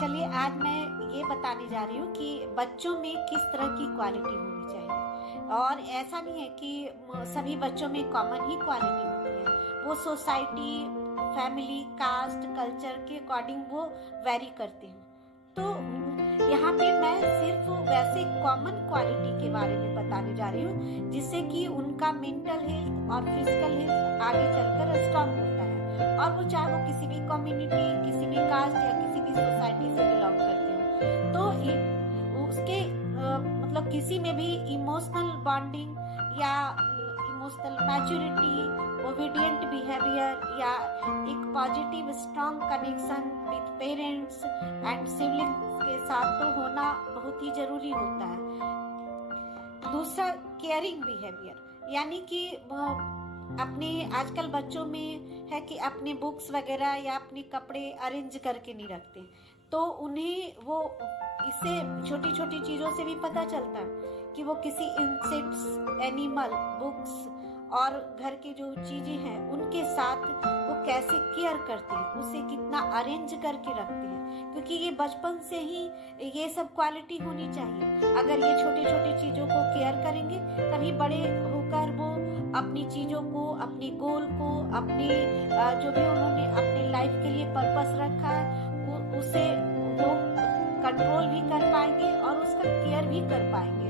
चलिए आज मैं ये बताने जा रही हूँ कि बच्चों में किस तरह की क्वालिटी होनी चाहिए। और ऐसा नहीं है कि सभी बच्चों में कॉमन ही क्वालिटी होती है। वो सोसाइटी, फैमिली, कास्ट, कल्चर के अकॉर्डिंग वो वेरी करते हैं। तो यहाँ पे मैं सिर्फ वैसे कॉमन क्वालिटी के बारे में बताने जा रही हूँ जिससे कि उनका मेंटल हेल्थ और फिजिकल हेल्थ आगे चलकर स्ट्रांग होता है। और वो चाहे वो किसी भी कम्युनिटी, किसी भी कास्ट या किसी भी सोसाइटी से बिलोंग करते हो, तो उसके मतलब किसी में भी इमोशनल बॉन्डिंग या इमोशनल मैच्योरिटी, ओबीडियंट बिहेवियर या एक positive strong connection with parents and siblings के साथ तो होना बहुत ही जरूरी होता है। दूसरा, केयरिंग बिहेवियर, यानी कि अपने आजकल बच्चों में है कि अपने बुक्स वगैरह या अपने कपड़े अरेंज करके नहीं रखते, तो उन्हें वो इससे छोटी छोटी चीजों से भी पता चलता है कि वो किसी इंसेक्ट्स, एनिमल, बुक्स और घर के जो चीजें हैं उनके साथ वो कैसे केयर करते हैं, उसे कितना अरेंज करके रखते हैं, क्योंकि ये बचपन से ही ये सब क्वालिटी होनी चाहिए। अगर ये छोटी छोटी चीजों को केयर करेंगे तभी बड़े होकर वो अपनी चीजों को, अपने गोल को, अपने जो भी उन्होंने अपने लाइफ के लिए पर्पस रखा है उसे वो कंट्रोल भी कर पाएंगे और उसका केयर भी कर पाएंगे।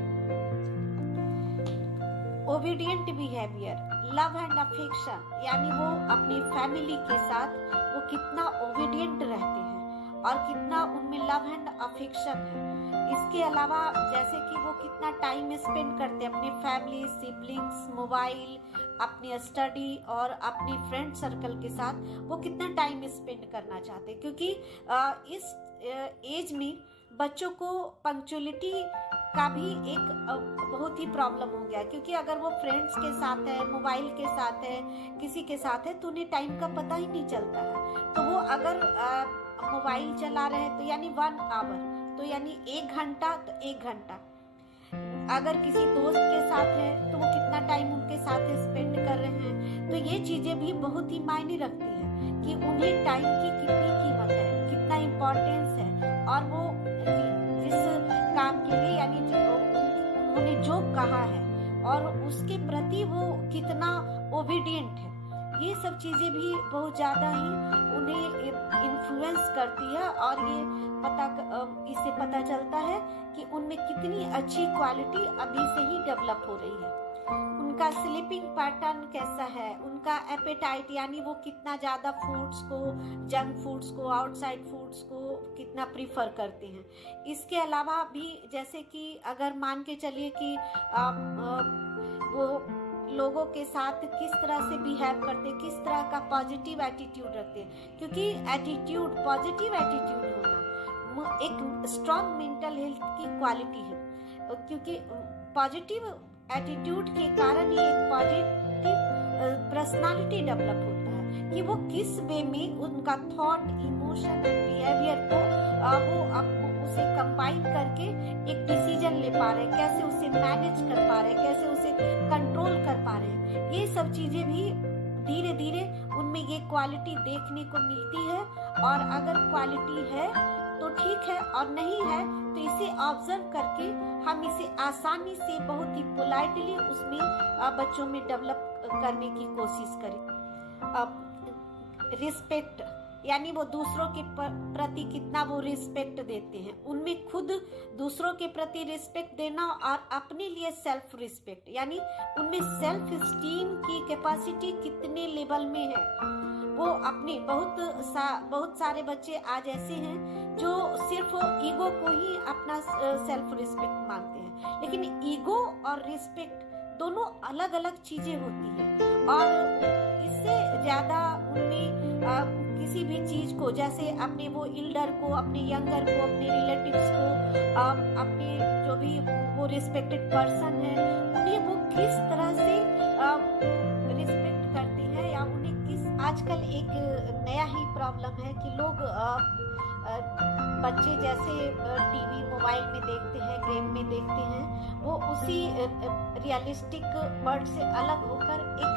Obedient behaviour, love and affection, यानी वो अपनी फैमिली के साथ वो कितना ओबीडियंट रहते हैं और कितना उनमें लव एंड अफेक्शन है। इसके अलावा जैसे कि वो कितना टाइम स्पेंड करते हैं अपने फैमिली, सिबलिंग्स, मोबाइल, अपनी स्टडी और अपने फ्रेंड सर्कल के साथ वो कितना टाइम स्पेंड करना चाहते हैं, क्योंकि इस एज में बच्चों को पंक्चुअलिटी का भी एक बहुत ही प्रॉब्लम हो गया, क्योंकि अगर वो फ्रेंड्स के साथ है, मोबाइल के साथ है, किसी के साथ है तो उन्हें टाइम का पता ही नहीं चलता है। तो वो अगर मोबाइल चला रहे हैं तो यानी 1 आवर, तो यानी 1 घंटा, तो 1 घंटा। अगर किसी दोस्त के साथ है तो वो कितना टाइम उनके साथ स्पेंड कर रहे हैं। तो ये चीजें भी बहुत ही मायने रखती हैं कि उन्हें टाइम की कितनी कीमत है, कितना इम्पोर्टेंस है, और वो जिस काम के लिए यानी उन्होंने जो कहा है और उसके प्रति वो कितना ओबीडियंट है। ये सब चीजें भी बहुत ज्यादा ही उन्हें इन्फ्लुएंस करती है और ये इससे पता चलता है कि उनमें कितनी अच्छी क्वालिटी अभी से ही डेवलप हो रही है। उनका स्लीपिंग पैटर्न कैसा है, उनका एपेटाइट, यानी वो कितना ज्यादा फूड्स को, जंक फूड्स को, आउटसाइड फूड्स को कितना प्रीफर करते हैं। इसके अलावा भी जैसे कि अगर मान के चलिए कि वो लोगों के साथ किस तरह से बिहेव करते, किस तरह का पॉजिटिव एटीट्यूड रखते हैं, क्योंकि एटीट्यूड, पॉजिटिव एटीट्यूड होना एक स्ट्रॉन्ग मेंटल हेल्थ की क्वालिटी है, क्योंकि पॉजिटिव एटीट्यूड के कारण ही एक पॉजिटिव पर्सनालिटी डेवलप होता है कि वो किस वे में उनका थॉट, इमोशन एंड बिहेवियर को वो उसे कंबाइन करके एक डिसीजन ले पा रहे हैं, कैसे उसे मैनेज कर पा रहे हैं, कैसे उसे कंट्रोल कर पा रहे हैं। ये सब चीजें भी धीरे धीरे उनमें ये क्वालिटी देखने को मिलती है। और अगर क्वालिटी है तो ठीक है, और नहीं है तो इसे ऑब्जर्व करके हम इसे आसानी से बहुत ही पोलाइटली उसमें बच्चों में डेवलप करने की कोशिश करें। अब रिस्पेक्ट, यानी वो दूसरों के प्रति कितना वो रिस्पेक्ट देते हैं, उनमें खुद दूसरों के प्रति रिस्पेक्ट देना और अपने लिए सेल्फ रिस्पेक्ट, यानी उनमें सेल्फ स्टीम की कैपेसिटी कितने लेवल में है। वो अपने बहुत सारे बच्चे आज ऐसे हैं जो सिर्फ ईगो को ही अपना सेल्फ रिस्पेक्ट मानते हैं, लेकिन ईगो और रिस्पेक्ट दोनों अलग अलग चीजें होती हैं। और इससे ज्यादा उनमें किसी भी चीज को, जैसे अपने वो इल्डर को, अपने यंगर को, अपने रिलेटिव्स को, अपने जो भी वो रिस्पेक्टेड पर्सन है उन्हें वो किस तरह से रिस्पेक्ट करते हैं, या उन्हें आजकल एक नया ही प्रॉब्लम है कि लोग बच्चे जैसे टीवी, मोबाइल में देखते हैं, गेम में देखते हैं, वो उसी रियलिस्टिक वर्ल्ड से अलग होकर एक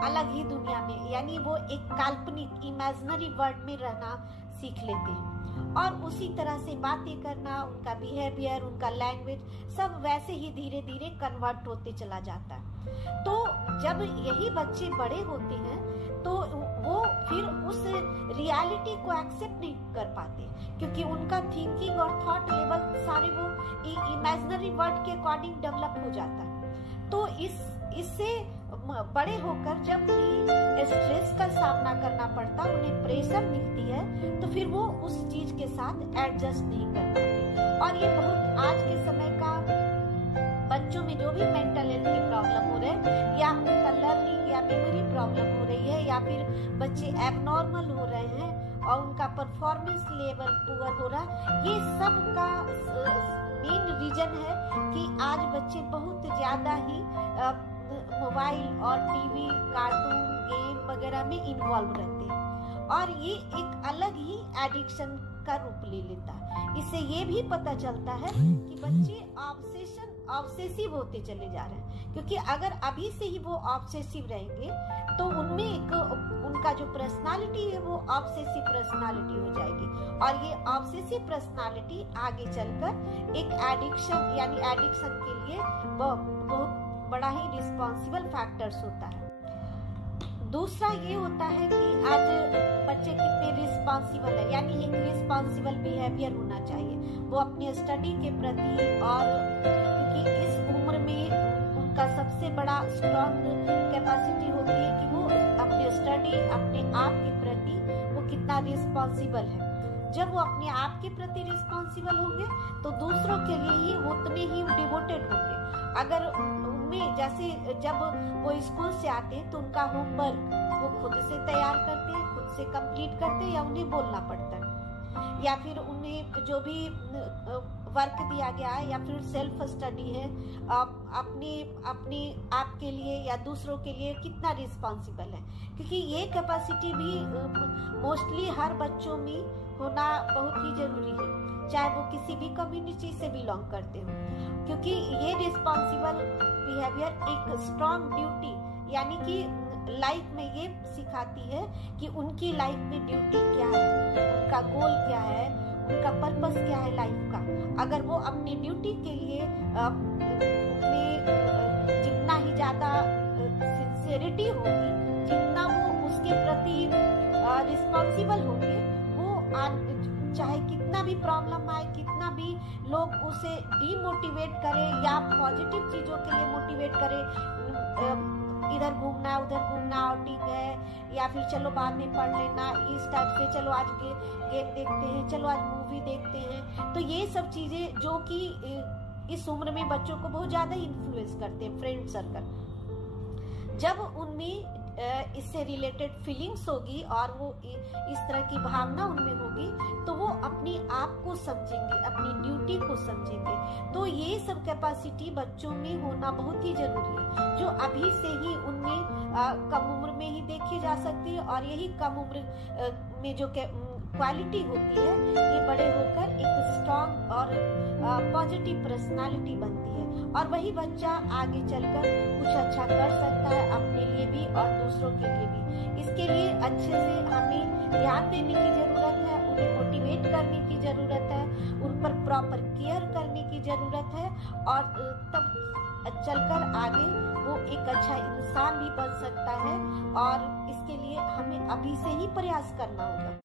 अलग ही दुनिया में, यानी वो एक काल्पनिक इमेजिनरी वर्ल्ड में रहना सीख लेते हैं और उसी तरह से बातें करना, उनका बिहेवियर, उनका लैंग्वेज सब वैसे ही धीरे धीरे कन्वर्ट होते चला जाता है। तो जब यही बच्चे बड़े होते हैं तो वो फिर उस रियलिटी को एक्सेप्ट नहीं कर पाते, क्योंकि उनका थिंकिंग और थॉट लेवल सारे वो इमेजिनरी वर्ल्ड के अकॉर्डिंग डेवलप हो जाता है। तो इससे बड़े होकर जब उन्हें स्ट्रेस का सामना करना पड़ता, उन्हें प्रेशर मिलती है, तो फिर वो उस चीज के साथ एडजस्ट नहीं कर पाते। और ये बहुत आज के समय का बच्चों में जो भी मेंटल हेल्थ के प्रॉब्लम हो रहे हैं, या उनका लर्निंग या मेमोरी प्रॉब्लम हो रही है, या फिर बच्चे एबनॉर्मल हो रहे हैं और उनका परफॉर्मेंस लेवल पुअर हो रहा है, ये सब का मेन रीजन है कि आज बच्चे बहुत ज्यादा ही मोबाइल और टीवी, कार्टून, गेम वगैरह में इन्वॉल्व रहते हैं और ये एक अलग ही एडिक्शन का रूप ले लेता है। इससे ये भी पता चलता है कि बच्चे ऑब्सेसिव होते चले जा रहे हैं, क्योंकि अगर अभी से ही वो ऑब्सेसिव रहेंगे तो उनमें एक उनका जो पर्सनालिटी है वो ऑब्सेसिव पर्सनालिटी हो जाएगी और ये ऑब्सेसिव पर्सनालिटी आगे चलकर एक एडिक्शन यानी एडिक्शन के लिए बहुत बड़ा ही रिस्पॉन्सिबल फैक्टर्स होता है। दूसरा ये होता है कि आज बच्चे कितने रिस्पॉन्सिबल है, यानी एक रिस्पॉन्सिबल बिहेवियर होना चाहिए वो अपने स्टडी के प्रति, और क्योंकि इस उम्र में उनका सबसे बड़ा स्ट्रॉन्ग कैपेसिटी होती है कि वो अपने स्टडी, अपने आप के प्रति वो कितना रिस्पॉन्सिबल है। जब वो अपने आप के प्रति रिस्पॉन्सिबल होंगे तो दूसरों के लिए ही उतने ही डिवोटेड होंगे। अगर उनमें जैसे जब वो स्कूल से आते हैं तो उनका होमवर्क वो खुद से तैयार करते हैं, खुद से कंप्लीट करते हैं, या उन्हें बोलना पड़ता है, या फिर उन्हें जो भी वर्क दिया गया है या फिर सेल्फ स्टडी है, अपने आप के लिए या दूसरों के लिए कितना रिस्पॉन्सिबल है, क्योंकि ये कैपेसिटी भी मोस्टली हर बच्चों में होना बहुत ही जरूरी है, चाहे वो किसी भी कम्युनिटी से बिलोंग करते हो, क्योंकि ये रिस्पॉन्सिबल बिहेवियर एक स्ट्रॉन्ग ड्यूटी यानी कि लाइफ में ये सिखाती है कि उनकी लाइफ में ड्यूटी क्या है, उनका गोल क्या है, उनका पर्पस क्या है लाइफ का। अगर वो अपनी ड्यूटी के लिए जितना ही ज्यादा सिंसियरिटी होगी, जितना वो उसके प्रति रिस्पॉन्सिबल होंगे, वो चाहे कितना भी प्रॉब्लम आए, कितना भी लोग उसे डीमोटिवेट करें या पॉजिटिव चीजों के लिए मोटिवेट करें, इधर घूमना उधर घूमना, आउटिंग है, या फिर चलो बाद में पढ़ लेना, इस टाइप से चलो आज गेम देखते हैं, चलो आज मूवी देखते हैं। तो ये सब चीजें जो कि इस उम्र में बच्चों को बहुत ज्यादा इन्फ्लुएंस करते हैं, फ्रेंड सर्कल। जब उनमें इससे रिलेटेड फीलिंग्स होगी और वो इस तरह की भावना उनमें होगी तो वो अपने आप को समझेंगे, अपनी ड्यूटी को समझेंगे। तो ये सब कैपेसिटी बच्चों में होना बहुत ही जरूरी है, जो अभी से ही उनमें कम उम्र में ही देखी जा सकती है, और यही कम उम्र में जो क्वालिटी होती है ये बड़े होकर एक स्ट्रॉन्ग और पॉजिटिव पर्सनालिटी बनती है, और वही बच्चा आगे चलकर कुछ अच्छा कर सकता है अपने लिए भी और दूसरों के लिए भी। इसके लिए अच्छे से हमें ध्यान देने की जरूरत है, उन्हें मोटिवेट करने की जरूरत है, उन पर प्रॉपर केयर करने की जरूरत है, और तब चलकर आगे वो एक अच्छा इंसान भी बन सकता है। और इसके लिए हमें अभी से ही प्रयास करना होगा।